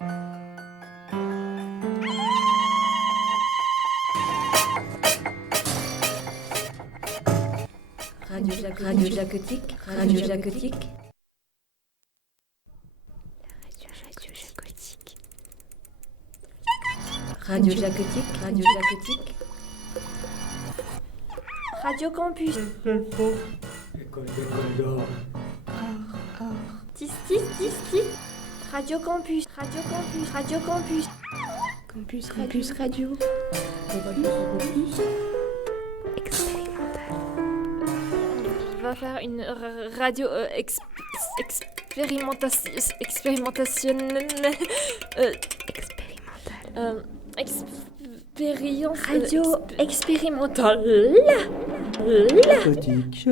Radio Jacotique, Radio Jacotique. Radio Jacotique, Radio Jacotique. Radio Campus. École d'or. Tis. Radio Campus, Radio Campus, Radio Campus. Campus Radio. On va faire une radio expérimentationnelle. Expérience. Radio expérimentale. Jacotique.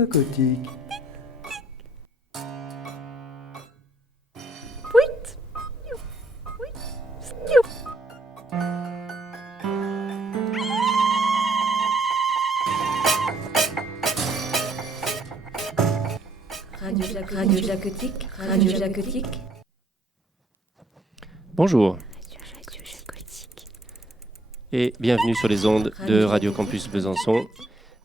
Radio Jacotique, Radio Jacotique. Bonjour et bienvenue sur les ondes de Radio Campus Besançon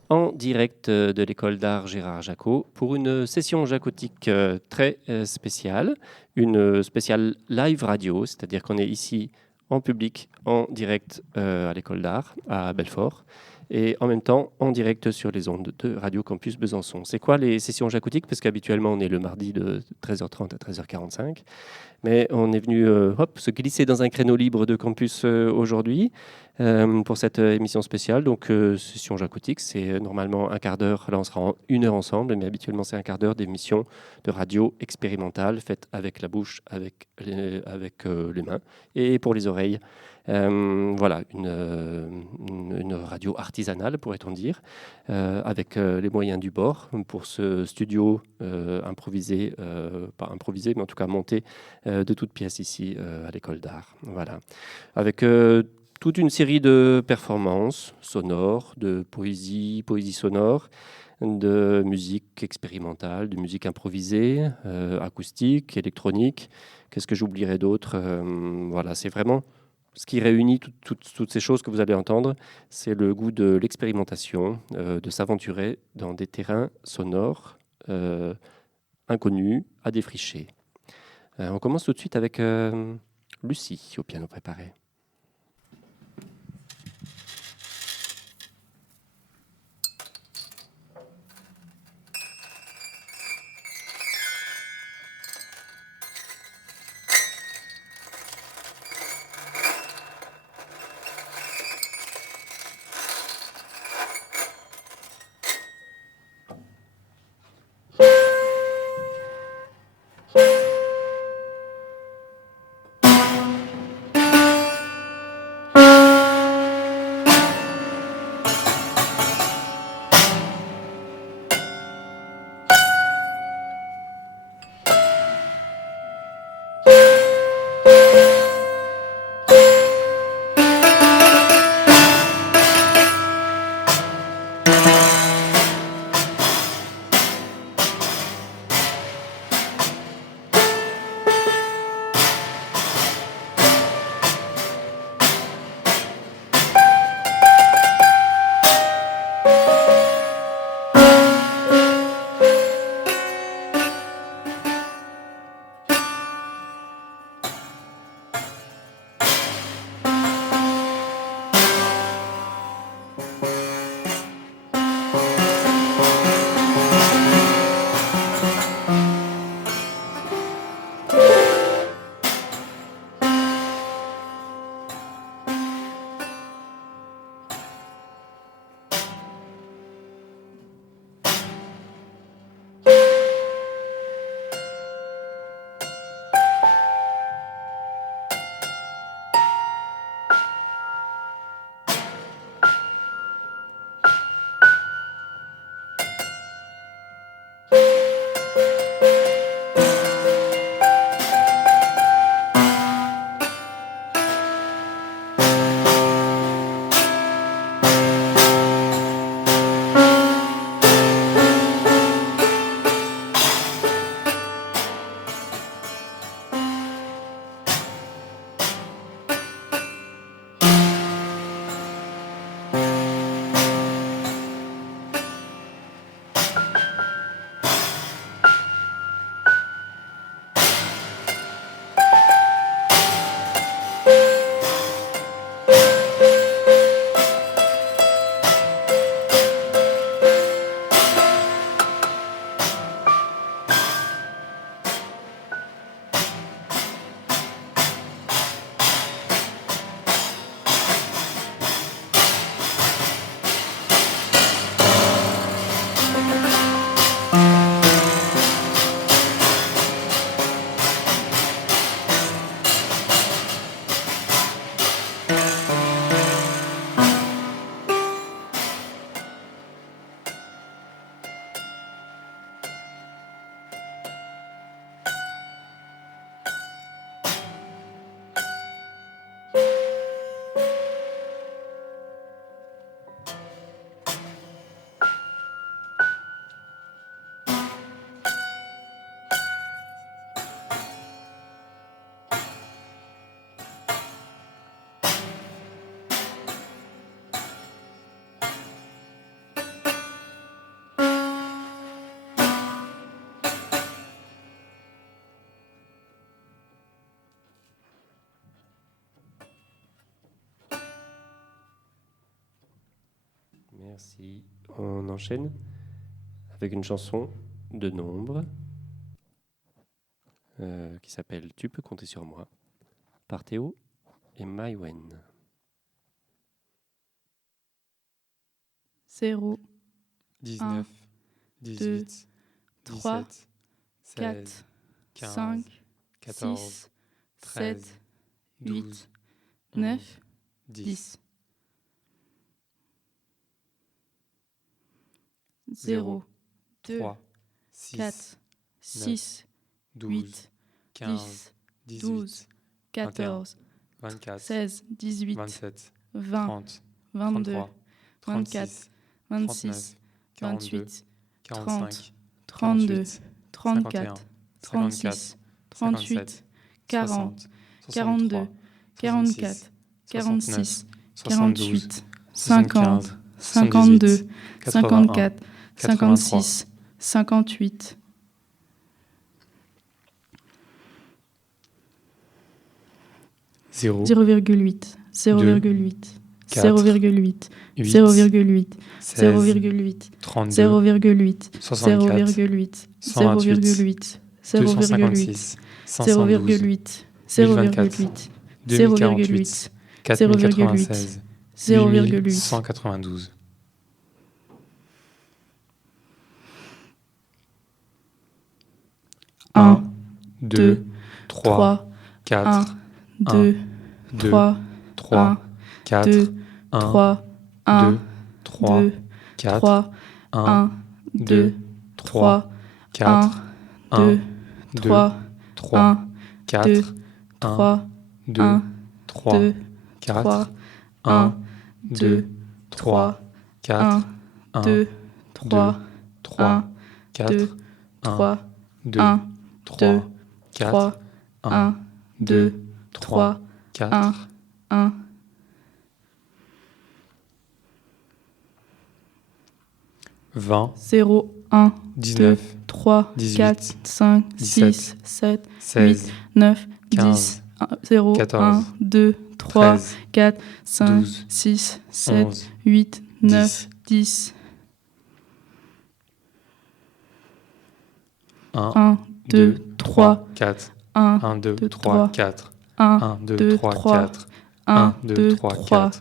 en direct de l'école d'art Gérard Jacot pour une session jacotique très spéciale, une spéciale live radio, c'est-à-dire qu'on est ici en public, en direct à l'école d'art à Belfort et en même temps en direct sur les ondes de Radio Campus Besançon. C'est quoi les sessions jacotiques? Parce qu'habituellement on est le mardi de 13h30 à 13h45. Mais on est venu se glisser dans un créneau libre de campus aujourd'hui pour cette émission spéciale. Donc, session jacotique, c'est normalement un quart d'heure. Là, on sera en 1 heure ensemble, mais habituellement, c'est un quart d'heure d'émission de radio expérimentale faite avec la bouche, avec les mains et pour les oreilles. Voilà, une radio artisanale, pourrait-on dire, avec les moyens du bord pour ce studio improvisé, pas improvisé, mais en tout cas monté de toutes pièces ici à l'école d'art. Voilà. Avec toute une série de performances sonores, de poésie sonore, de musique expérimentale, de musique improvisée, acoustique, électronique. Qu'est-ce que j'oublierais d'autre? Voilà, c'est vraiment ce qui réunit toutes ces choses que vous allez entendre, c'est le goût de l'expérimentation, de s'aventurer dans des terrains sonores inconnus, à défricher. On commence tout de suite avec Lucie au piano préparé. Merci. On enchaîne avec une chanson de nombre qui s'appelle Tu peux compter sur moi par Théo et Maïwen. 0, 19, 18, 3, 17, 4, 16, 15, 5, 14, 6, 13, 7, 12, 8, 9, 10. 10. 0, 2, 3, 6, 4, 6, 12, 8, 15, 10, 18, 12, 14, 24, 16, 18, 27, 20, 30, 22, 33, 24, 36, 26, 39, 28, 40, 32, 45, 34, 48, 36, 51, 40, 60, 41, 60, 42, 61, 46, 62, 48, 75, 50, 52, 0, 0,8, 0,8, 4, 0,8, 8, 0,8, 16, 0,8, 32, 0,8, 64, 0,8, 128, 0,8, 256, 0,8, 512, 0,8, 2048, 0,8, 4096, 0,8, 8192. 1, 2, 3, 3, 4, 1, 2, 2, 3, 3, 4, 2, 1, 3, 1, 2, 3, 2, 4, 3, 1, 1, 2, 2, 3, 4, 1, 2, 2, 3, 3, 1, 4, 2, 1, 3, 2, 1, 3, 2, 4, 3, 1, 2, 2, 3, 4, 1, 2, 3, 3, 4, 2, 1, 3, 2, 1, 3, 4, 1, 2, 3, 1, 1. 20, 0, 1, 2, 19, 3, 18, 4, 5, 17, 6, 7, 16, 9, 15, 10, 0, 14, 1, 2, 3, 13, 4, 5, 12, 6, 7, 11, 8, 9, 10, 10. 1, 1, 2, 3, 4, 1, 1, 2, 2, 3, 3, 4, 1, 1, 2, 2, 3, 3, 4,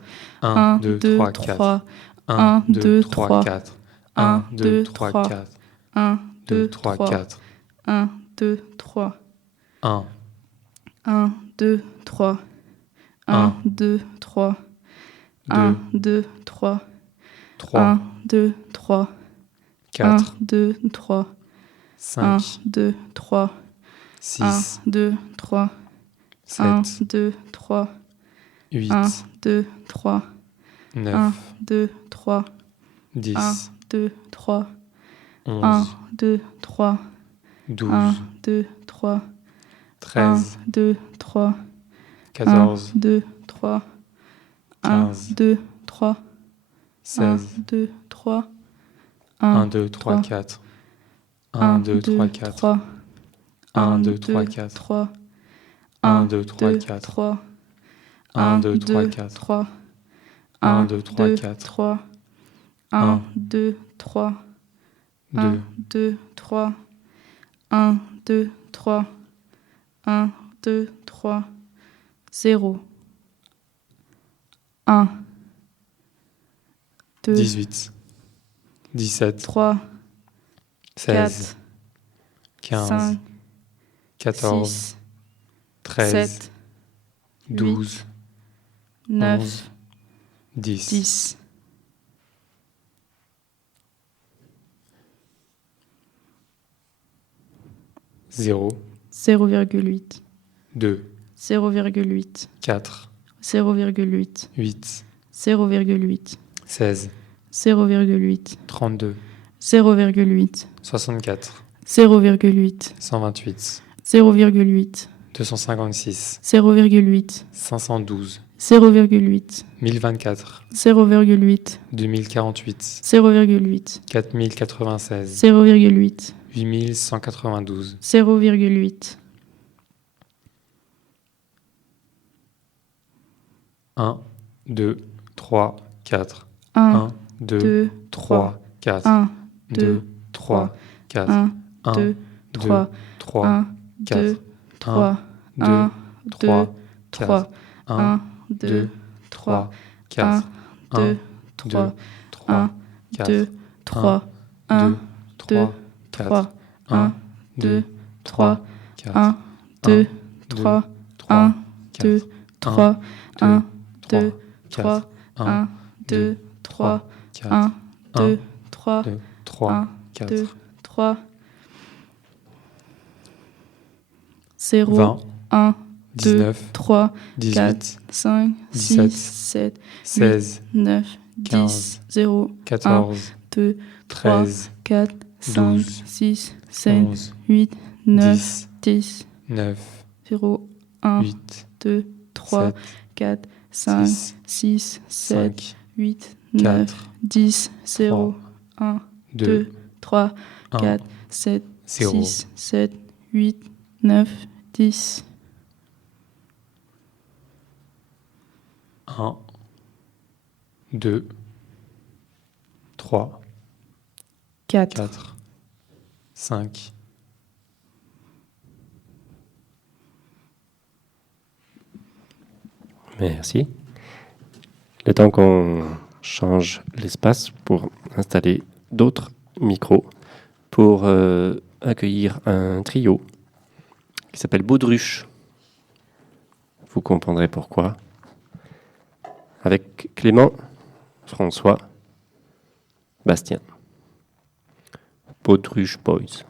1, 1, 2, 2, 3, 3, 4, 1, 2, 3, 4, 1, 2, 3, 4, 1, 2, 3, 4, 1, 2, 2, 3, 3, 4, 1, 2, 3, 1, 1, 2, 3, 1, 2, 3, 1, 2, 3, 3, 1, 2, 3, 1, 4, 2, 3, 1, 5, 2, 3, 6, 2, 3, 1, 7, 2, 3, 8, 1, 2, 3, 9, 1, 2, 3, 1, 10, 2, 3, 1, 11, 2, 3, 12, 1, 2, 3, 1, 13, 2, 3, 14, 2, 3, 1, 15, 2, 3, 1, 16, 2, 3, 1, 2, 3, 4, 1, 2, 3, 4, 1, 2, 3, 4, 1, 2, 3, 4, 1, 2, 3, 4, 1, 2, 3, 4, 1, 2, 3, 1, 2, 3, 1, 2, 3, 1, 2, 3, 0, 1, 2, 18, 17, 3, 16, 4, 15, 5, 14, 6, 13, 7, 12, 9, 11, 10. 10. 0, 0,8, 2, 0,8, 4, 0,8, 8, 0,8, 16, 0,8, 32, 0,8, 64, 0,8, 128, 0,8, 256, 0,8, 512, 0,8, 1024, 0,8, 2048, 0,8, 4096, 0,8, 8192, 0,8, 1, 2, 3, 4, 1, 1, 2, 3, 4. 1, 2, 3, 4. 1, 1, 2, 2, 3, 3, 1, 4. 2, 3, 2, 1, 3, 2, 3, 1, 2, 3, 4. 2, 3, 1, 2, 3, 1, 2, 3, 1, 2, 3, 1, 2, 3, 1, 2, 3, 1, 2, 3, 1, 2, 3, 1, 2, 3, 3, 2, 3, 0, 20, 1, 2, 19, 3, 18, 4, 5, 17, 6, 7, 16, 9, 15, 10, 0, 14, 2, 3, 13, 4, 5, 12, 6, 7, 11, 8, 9, 10, 10, 9, 0, 1, 8, 2, 3, 7, 4, 5, 6, 6, 7, 5, 8, 4, 9, 10, 0, 1, 2, 2, 3, 1, 4, 7, 0. 6, 7, 8, 9, 10. 1, 2, 3, 4, 4, 5, Merci. Le temps qu'on change l'espace pour installer d'autres micros pour accueillir un trio qui s'appelle Baudruche. Vous comprendrez pourquoi. Avec Clément, François, Bastien. Baudruche Boys.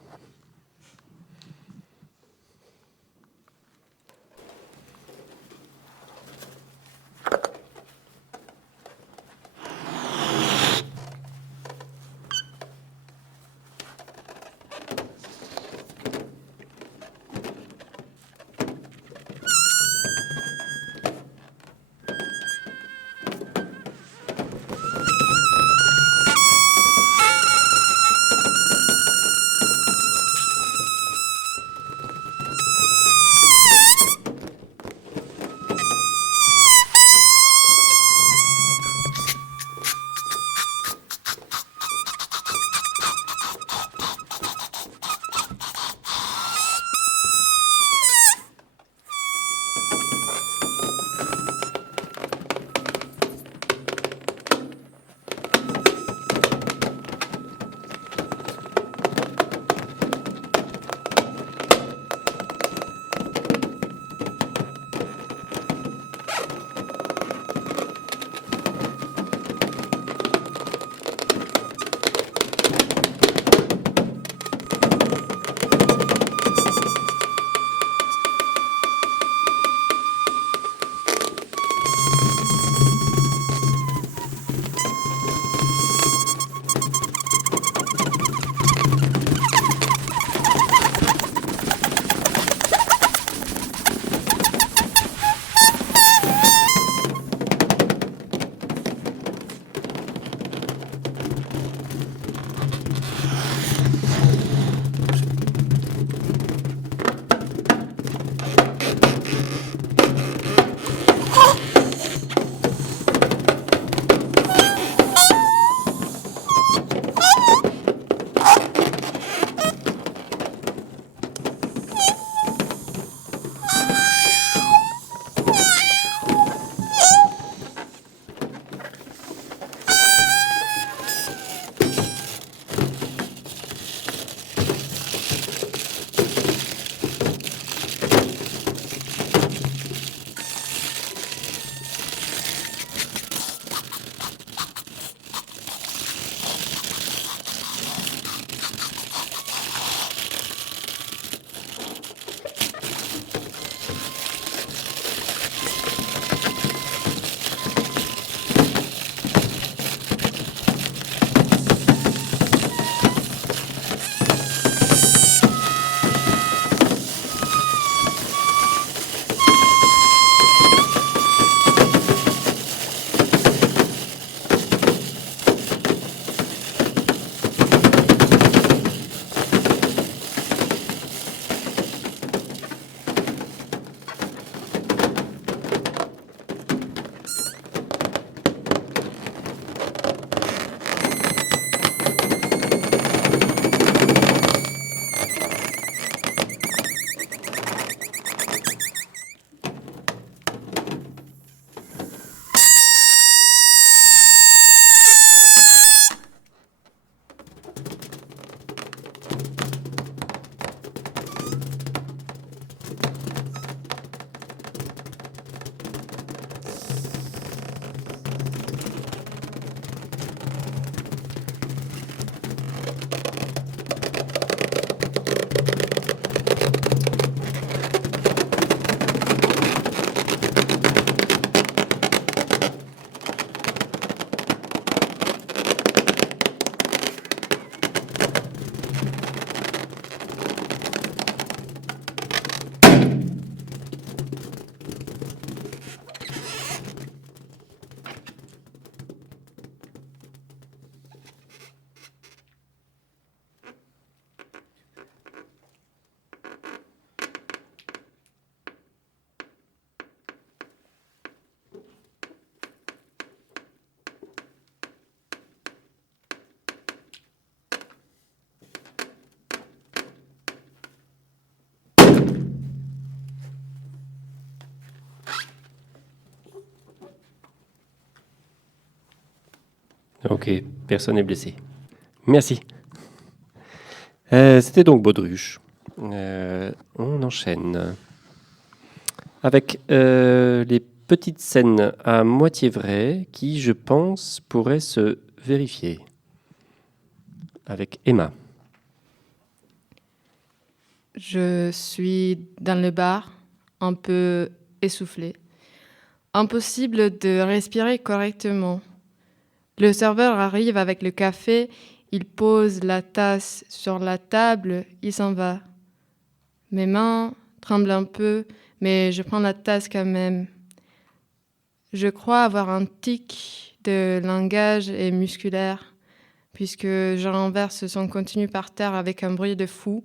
Ok, personne n'est blessé. Merci. C'était donc Baudruche. On enchaîne avec les petites scènes à moitié vraies qui, je pense, pourraient se vérifier. Avec Emma. Je suis dans le bar, un peu essoufflée. Impossible de respirer correctement. Le serveur arrive avec le café, il pose la tasse sur la table, il s'en va. Mes mains tremblent un peu, mais je prends la tasse quand même. Je crois avoir un tic de langage et musculaire, puisque je renverse son contenu par terre avec un bruit de fou.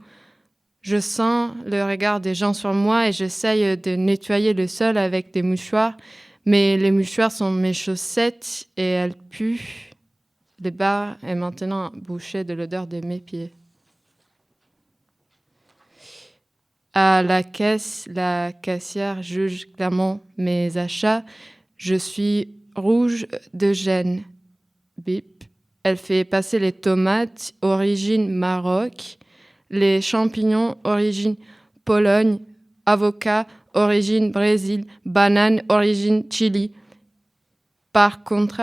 Je sens le regard des gens sur moi et j'essaye de nettoyer le sol avec des mouchoirs, mais les mouchoirs sont mes chaussettes et elles puent. Le bar est maintenant bouché de l'odeur de mes pieds. À la caisse, la caissière juge clairement mes achats. Je suis rouge de gêne. Bip. Elle fait passer les tomates origine Maroc, les champignons origine Pologne, avocat origine Brésil, banane origine Chili. Par contre,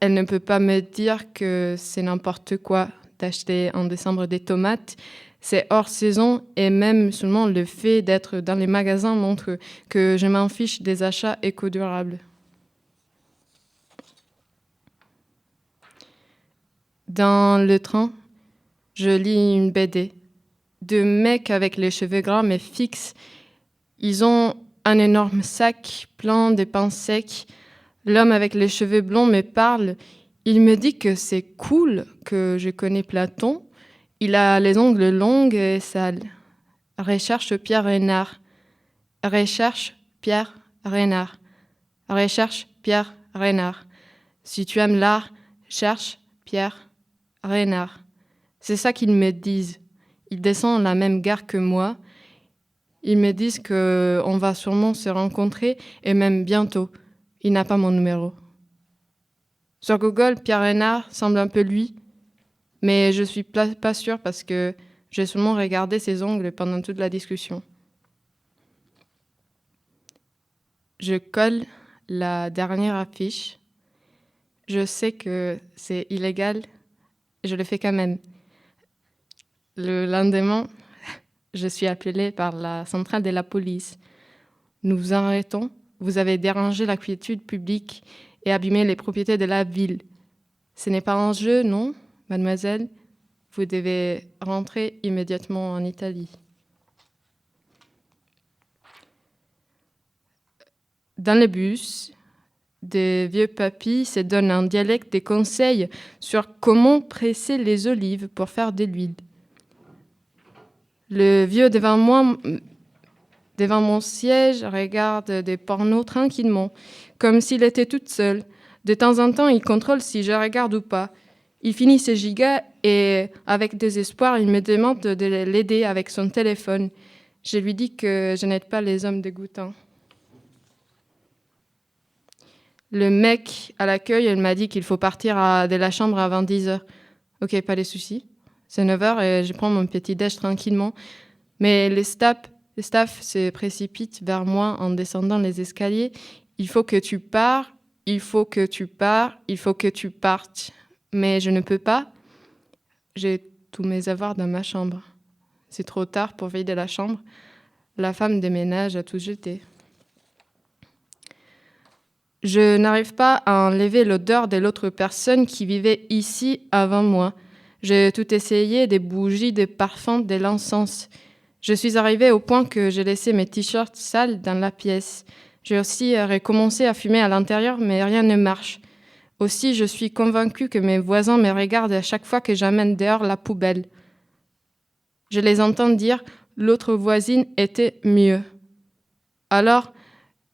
elle ne peut pas me dire que c'est n'importe quoi d'acheter en décembre des tomates. C'est hors saison et même seulement le fait d'être dans les magasins montre que je m'en fiche des achats éco-durables. Dans le train, je lis une BD. Deux mecs avec les cheveux gras mais fixes. Ils ont un énorme sac plein de pain sec. L'homme avec les cheveux blonds me parle. Il me dit que c'est cool, que je connais Platon. Il a les ongles longs et sales. Recherche Pierre Renard. Recherche Pierre Renard. Recherche Pierre Renard. Si tu aimes l'art, cherche Pierre Renard. C'est ça qu'ils me disent. Ils descendent la même gare que moi. Ils me disent qu'on va sûrement se rencontrer et même bientôt. Il n'a pas mon numéro. Sur Google, Pierre Renard semble un peu lui, mais je suis pas sûre parce que j'ai seulement regardé ses ongles pendant toute la discussion. Je colle la dernière affiche. Je sais que c'est illégal, je le fais quand même. Le lendemain, je suis appelée par la centrale de la police. Nous vous arrêtons. Vous avez dérangé la quiétude publique et abîmé les propriétés de la ville. Ce n'est pas un jeu, non, mademoiselle? Vous devez rentrer immédiatement en Italie. Dans le bus, des vieux papis se donnent en dialecte des conseils sur comment presser les olives pour faire de l'huile. Le vieux devant mon siège, regarde des pornos tranquillement, comme s'il était tout seul. De temps en temps, il contrôle si je regarde ou pas. Il finit ses gigas et, avec désespoir, il me demande de l'aider avec son téléphone. Je lui dis que je n'aide pas les hommes dégoûtants. Le mec à l'accueil, elle m'a dit qu'il faut partir de la chambre avant 10h. Ok, pas de soucis. C'est 9h et je prends mon petit déj tranquillement. Mais le staff se précipite vers moi en descendant les escaliers. Il faut que tu pars, il faut que tu pars, il faut que tu partes. Mais je ne peux pas. J'ai tous mes avoirs dans ma chambre. C'est trop tard pour vider la chambre. La femme de ménage a tout jeté. Je n'arrive pas à enlever l'odeur de l'autre personne qui vivait ici avant moi. J'ai tout essayé, des bougies, des parfums, de l'encens. Je suis arrivée au point que j'ai laissé mes t-shirts sales dans la pièce. J'ai aussi recommencé à fumer à l'intérieur, mais rien ne marche. Aussi, je suis convaincue que mes voisins me regardent à chaque fois que j'amène dehors la poubelle. Je les entends dire « l'autre voisine était mieux ». Alors,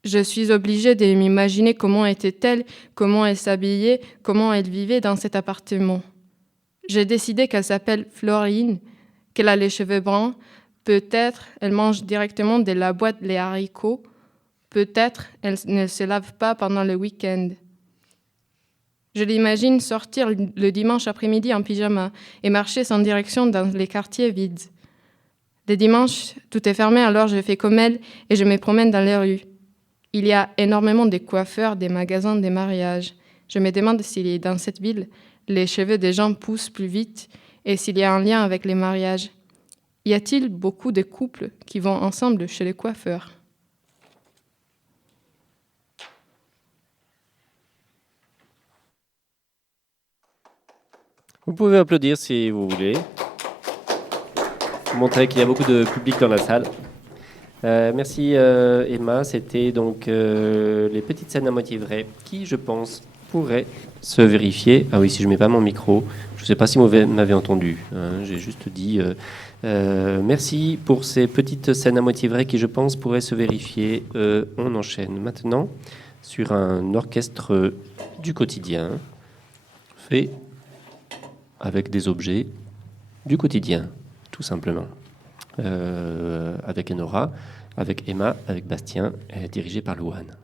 je suis obligée de m'imaginer comment était-elle, comment elle s'habillait, comment elle vivait dans cet appartement. J'ai décidé qu'elle s'appelle Florine, qu'elle a les cheveux bruns. Peut-être elle mange directement de la boîte les haricots. Peut-être elle ne se lave pas pendant le week-end. Je l'imagine sortir le dimanche après-midi en pyjama et marcher sans direction dans les quartiers vides. Les dimanches, tout est fermé, alors je fais comme elle et je me promène dans les rues. Il y a énormément de coiffeurs, des magasins, des mariages. Je me demande si dans cette ville, les cheveux des gens poussent plus vite et s'il y a un lien avec les mariages. Y a-t-il beaucoup de couples qui vont ensemble chez les coiffeurs ? Vous pouvez applaudir si vous voulez. Pour montrer qu'il y a beaucoup de public dans la salle. Merci Emma. C'était donc les petites scènes à moitié vraies qui, je pense, pourraient se vérifier. Ah oui, si je ne mets pas mon micro, je ne sais pas si vous m'avez entendu. J'ai juste dit merci pour ces petites scènes à moitié vraies qui, je pense, pourraient se vérifier. On enchaîne maintenant sur un orchestre du quotidien fait avec des objets du quotidien, tout simplement. Avec Enora, avec Emma, avec Bastien, dirigé par Louane.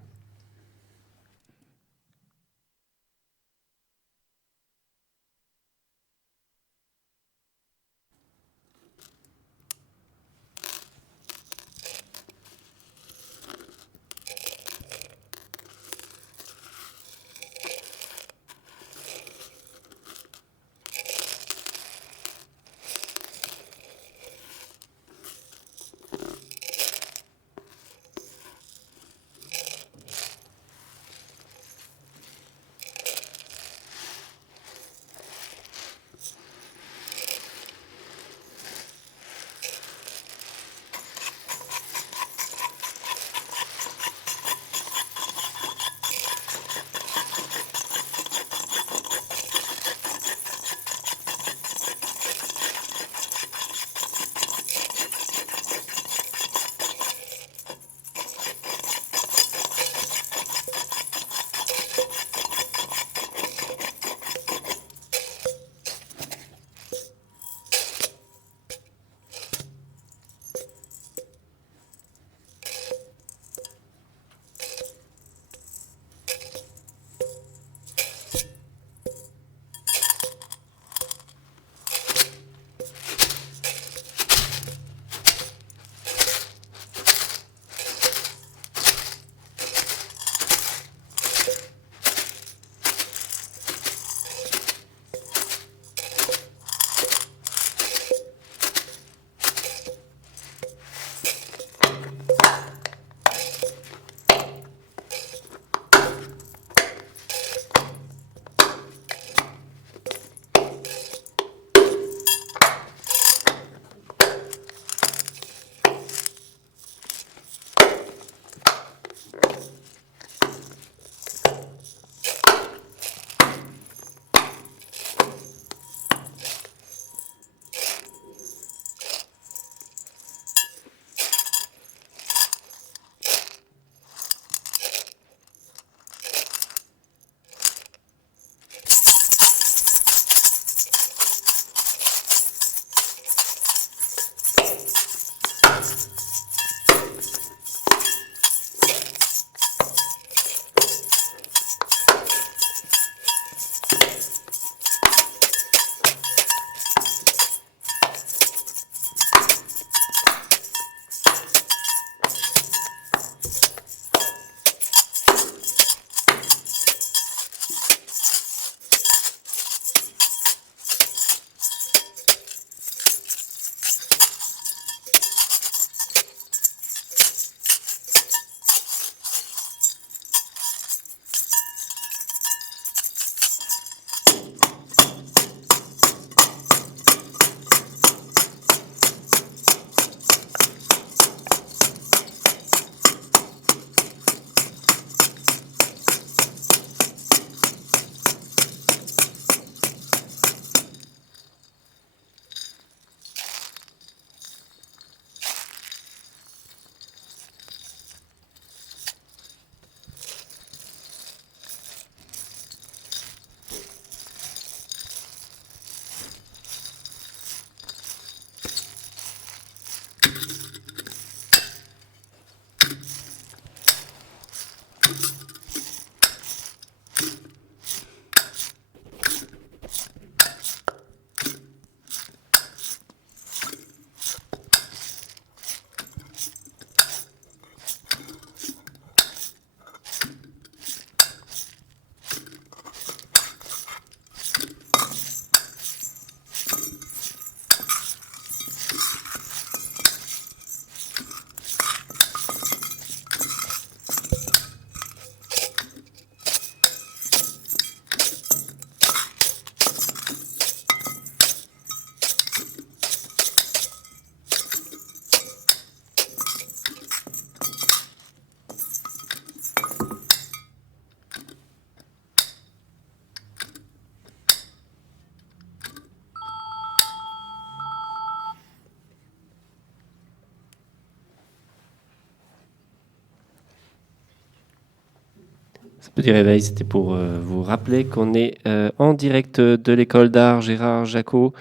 Ce petit réveil, c'était pour vous rappeler qu'on est en direct de l'école d'art Gérard Jacot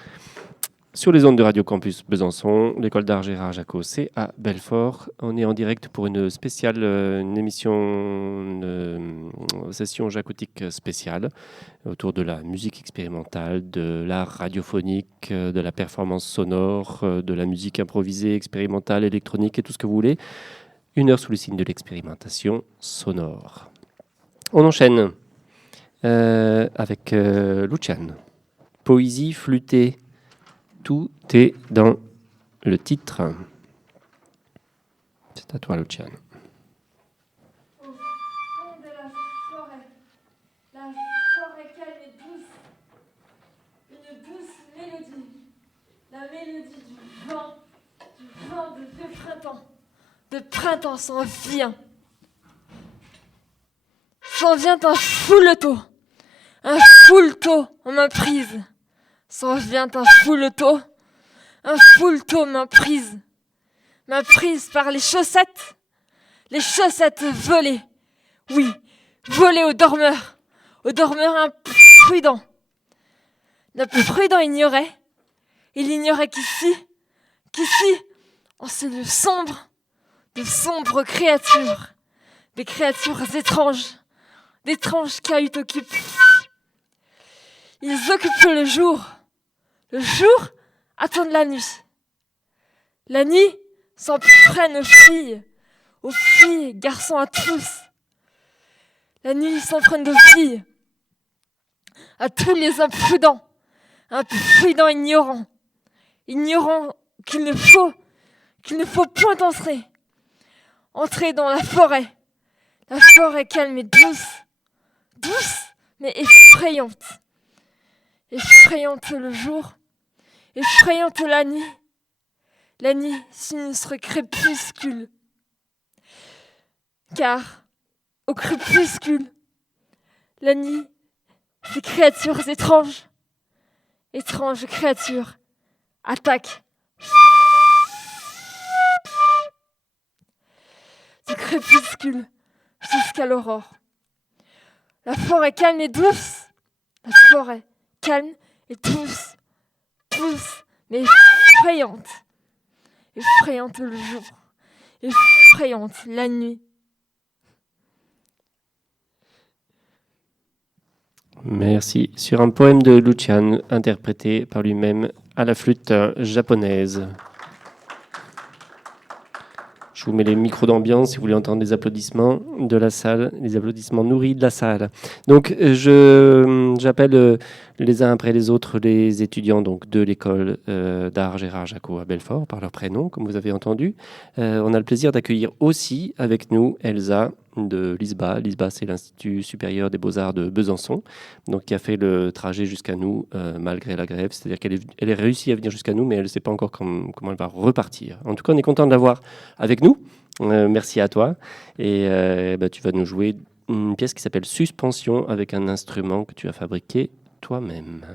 sur les ondes de Radio Campus Besançon. L'école d'art Gérard Jacot, c'est à Belfort. On est en direct pour une spéciale, une émission, une session jacotique spéciale autour de la musique expérimentale, de l'art radiophonique, de la performance sonore, de la musique improvisée, expérimentale, électronique et tout ce que vous voulez. 1 heure sous le signe de l'expérimentation sonore. On enchaîne avec Luciane. Poésie flûtée. Tout est dans le titre. C'est à toi, Luciane. Au fond de la forêt calme et douce, une douce mélodie, la mélodie du vent de printemps s'en vient. S'en vient un fouleteau m'emprise. S'en vient un fouleteau m'emprise par les chaussettes volées, oui, volées au dormeur imprudent. Le prudent ignorait qu'ici, en ce lieu sombre, de sombres créatures, des créatures étranges, d'étranges cahuttes occupent. Ils occupent le jour attendent la nuit. La nuit s'en prennent aux filles, garçons à tous. La nuit s'en prennent aux filles, à tous les imprudents ignorants qu'il ne faut point entrer dans la forêt calme et douce mais effrayante le jour, effrayante la nuit sinistre crépuscule, car au crépuscule, la nuit, ces créatures étranges créatures attaquent. Du crépuscule jusqu'à l'aurore. La forêt calme et douce, mais effrayante le jour, effrayante la nuit. Merci. Sur un poème de Luciane, interprété par lui-même à la flûte japonaise. Je vous mets les micros d'ambiance si vous voulez entendre les applaudissements de la salle, les applaudissements nourris de la salle. Donc, j'appelle les uns après les autres les étudiants donc, de l'école d'art Gérard Jacot à Belfort, par leur prénom, comme vous avez entendu. On a le plaisir d'accueillir aussi avec nous Elsa de l'ISBA. L'ISBA, c'est l'Institut supérieur des beaux-arts de Besançon, donc qui a fait le trajet jusqu'à nous malgré la grève. C'est-à-dire qu'elle a réussi à venir jusqu'à nous, mais elle ne sait pas encore comment elle va repartir. En tout cas, on est content de l'avoir avec nous. Merci à toi. Et tu vas nous jouer une pièce qui s'appelle Suspension avec un instrument que tu as fabriqué toi-même.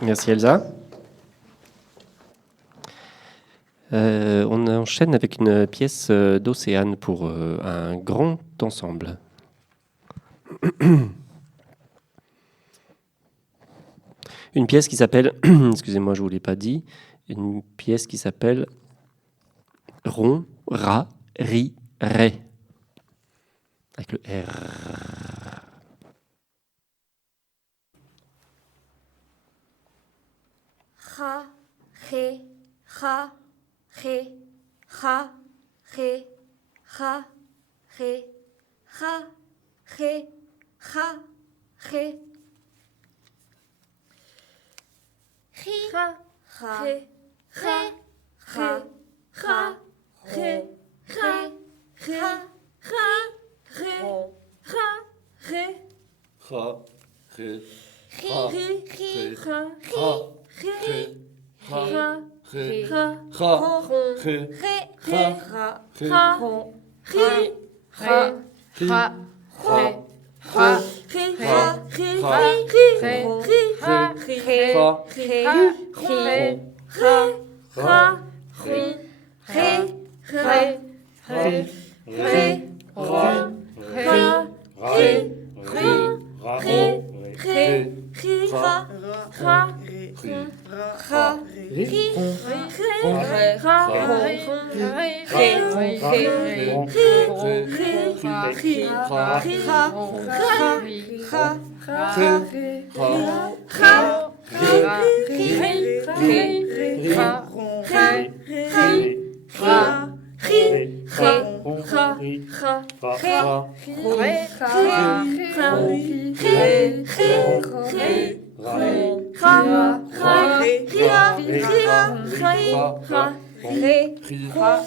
Merci Elsa. On enchaîne avec une pièce d'Océane pour un grand ensemble. Une pièce qui s'appelle, excusez-moi, je ne vous l'ai pas dit, une pièce qui s'appelle Rond, Ra, Ri, Ré. Avec le R. Ra, Ré, Ra, Ré, Ra, Ré, Ra, Ré, Ra, Ré, Ra, Ré. Ri, Ra, Ré, Ré, Ra, Ra, Ré, Ré, Ré, Ra, Ré, Ra, Ré. Ra, Ré, Ri, Ra, Ri, Ré, Ra, Ra, Ri, Ré, Ra, Ra, Ré, Ra, Ra, Ré, Ré, Ra, Ra, Ré, Ra, Ri, Ra, Ra, Ra, Ra, Ré, Ra, Ra, Ré, Ra, Ri, Ré, Ri, Ra, Ré, Ra, Ré, Ré, Ra, Ra, Ré, Ré, Ré, Ré, Ré, Ra, Ré, Ré, Ra, Ré, Ré, Ri, Ra, Ra, Ra, Ri, Ré, Ra,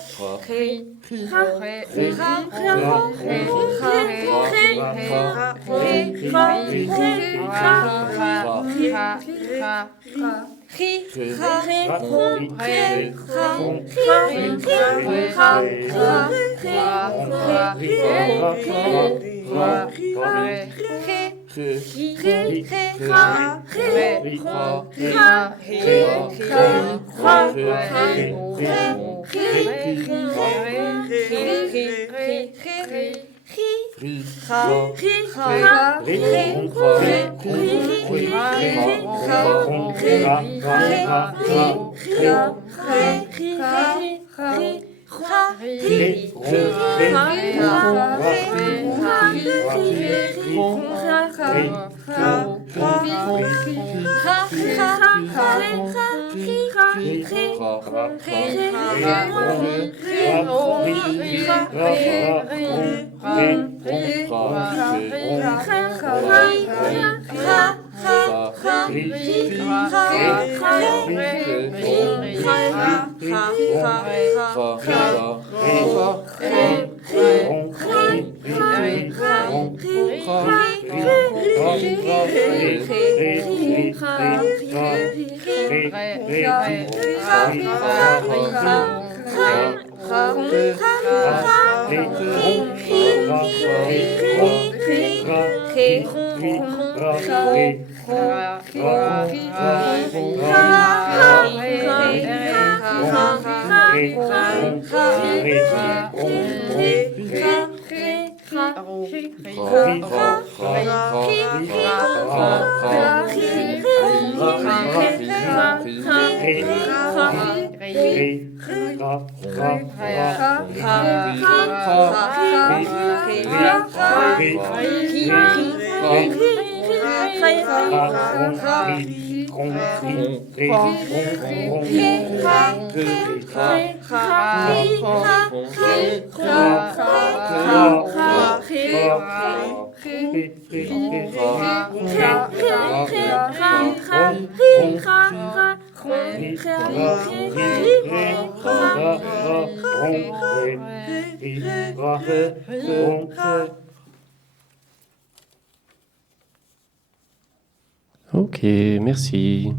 Ok, merci.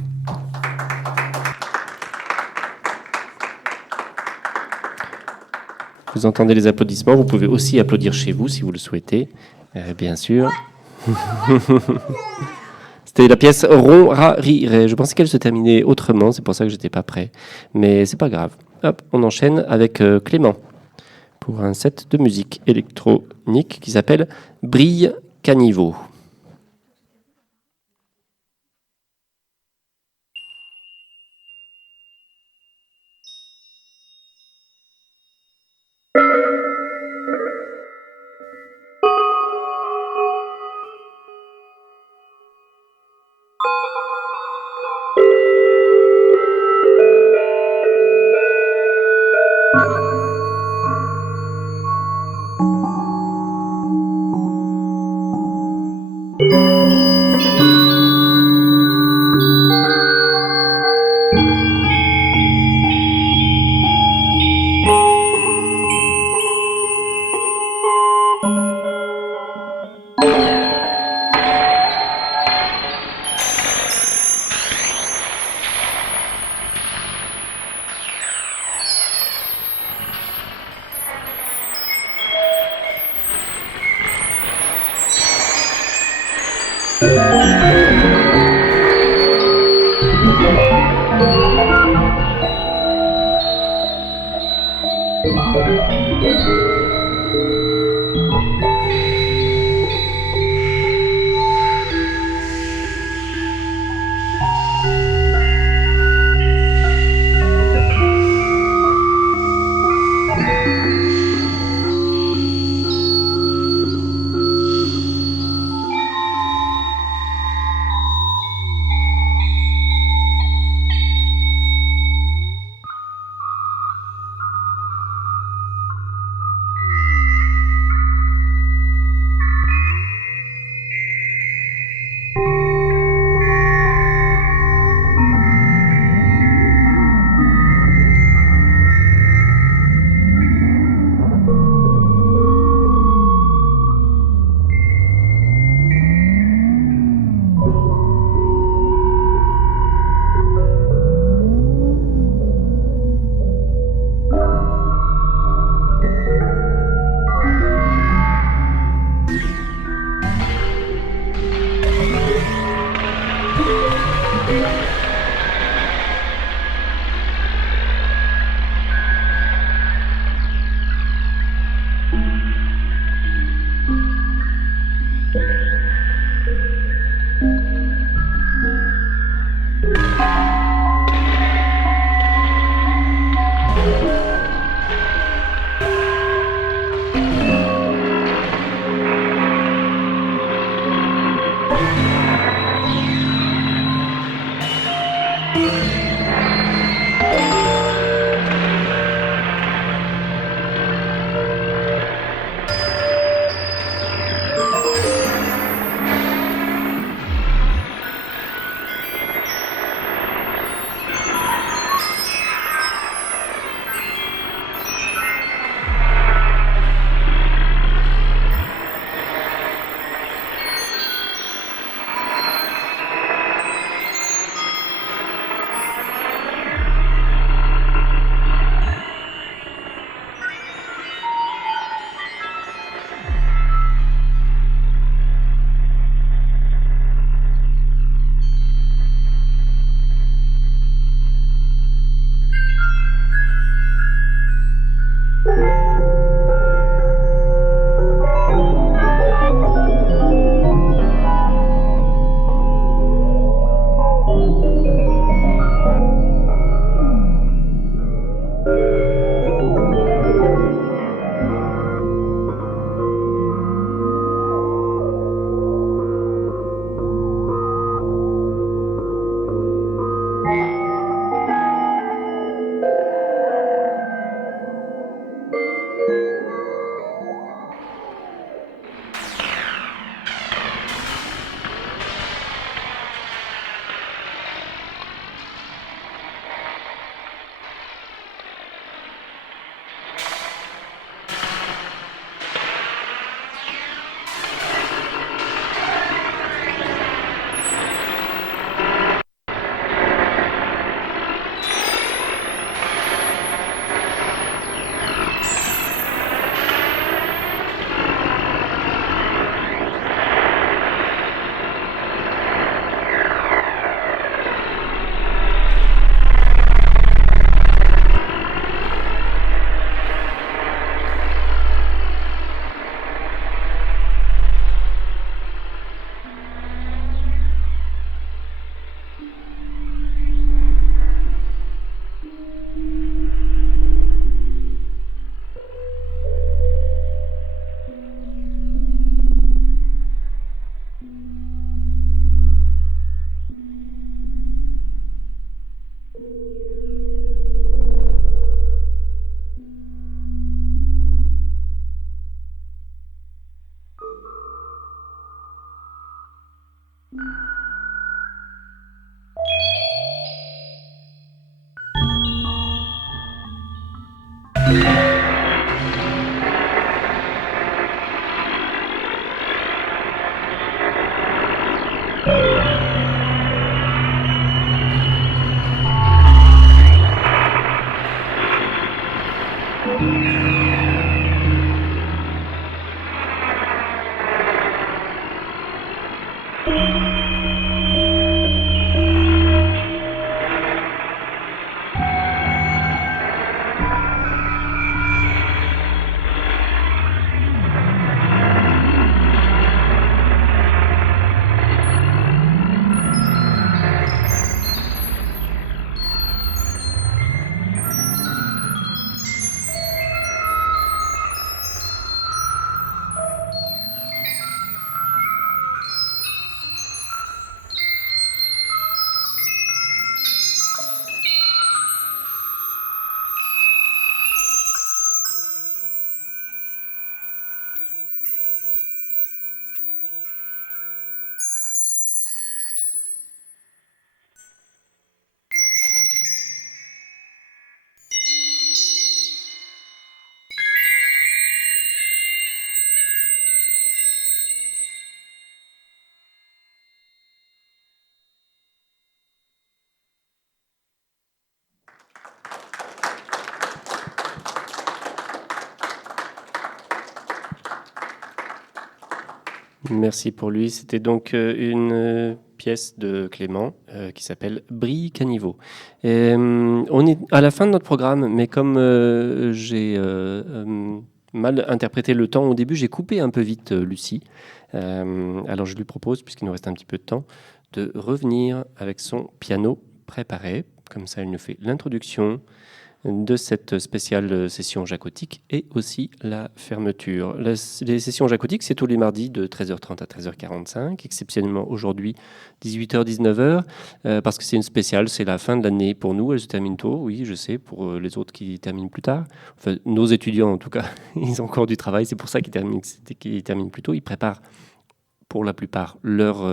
Vous entendez les applaudissements. Vous pouvez aussi applaudir chez vous si vous le souhaitez, bien sûr. C'était la pièce Ron, Ra, Ri, Ré. Je pensais qu'elle se terminait autrement, c'est pour ça que j'étais pas prêt. Mais c'est pas grave. Hop, on enchaîne avec Clément pour un set de musique électronique qui s'appelle Brille Caniveau. Merci pour lui. C'était donc une pièce de Clément qui s'appelle Brille Caniveau. On est à la fin de notre programme, mais comme j'ai mal interprété le temps au début, j'ai coupé un peu vite Lucie. Alors je lui propose, puisqu'il nous reste un petit peu de temps, de revenir avec son piano préparé. Comme ça, il nous fait l'introduction de cette spéciale session jacotique et aussi la fermeture. Les sessions jacotiques, c'est tous les mardis de 13h30 à 13h45, exceptionnellement aujourd'hui 18h-19h, parce que c'est une spéciale, c'est la fin de l'année pour nous, elle se termine tôt, oui, je sais, pour les autres qui terminent plus tard. Enfin, nos étudiants, en tout cas, ils ont encore du travail, c'est pour ça qu'ils terminent plus tôt, ils préparent pour la plupart leur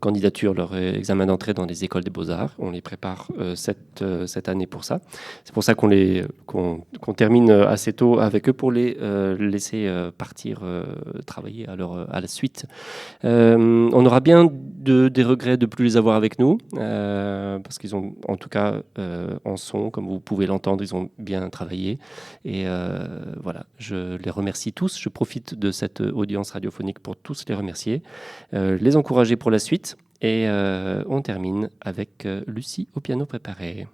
candidature, leur examen d'entrée dans les écoles des beaux-arts. On les prépare cette année pour ça. C'est pour ça qu'on termine assez tôt avec eux pour les laisser partir travailler à la suite. On aura bien des regrets de ne plus les avoir avec nous, parce qu'ils ont, en tout cas, en son, comme vous pouvez l'entendre, ils ont bien travaillé. Et voilà, je les remercie tous. Je profite de cette audience radiophonique pour tous les remercier, les encourager pour la suite et on termine avec Lucie au piano préparé.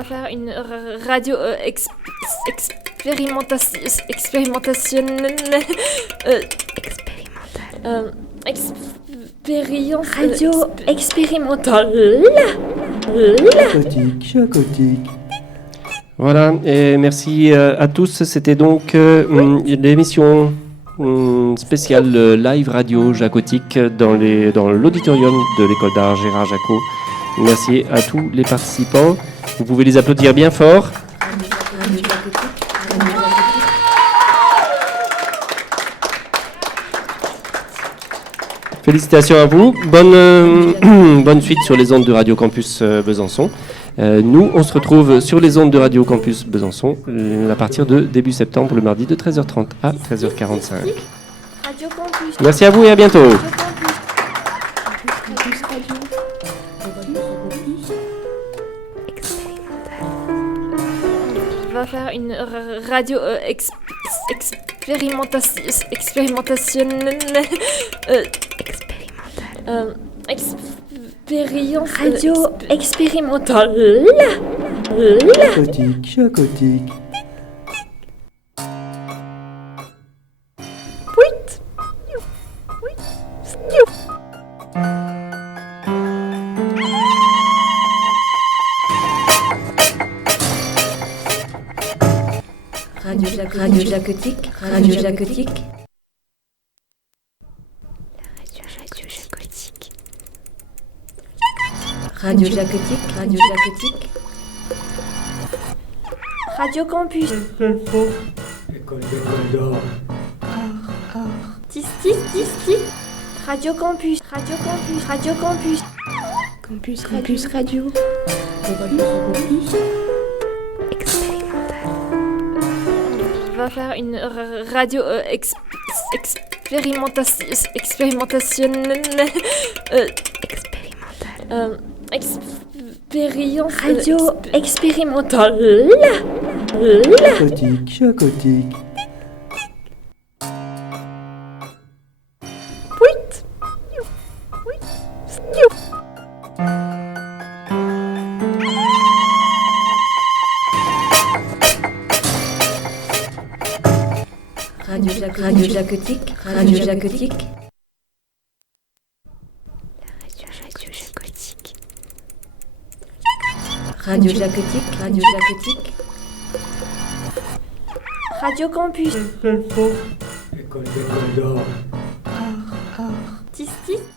va faire une radio expérimentationnelle. Expérience. Radio expérimentale. Chacotique. Voilà, et merci à tous. C'était donc l'émission spéciale live radio jacotique dans l'auditorium de l'école d'art Gérard Jacot. Merci à tous les participants. Vous pouvez les applaudir bien fort. Félicitations à vous. Bonne suite sur les ondes de Radio Campus Besançon. Nous, on se retrouve sur les ondes de Radio Campus Besançon à partir de début septembre, le mardi de 13h30 à 13h45. Radio Campus. Merci à vous et à bientôt. On va faire une radio expérimentationnelle. Expérience. Radio expérimentale. Chacotique. Radio Jacotique. Radio Jacotique. Radio Jacotique. Radio Jacotique. Radio Campus. École d'or. Tis. Radio Campus. Radio Campus. Radio Campus. Campus Radio. On va faire une radio expérimentationnelle. Expérience. Radio expérimentale. Chacotique. Radio Jacotique. Radio Jacotique. Radio Jacotique. Radio Jacotique. Radio Campus. École d'or.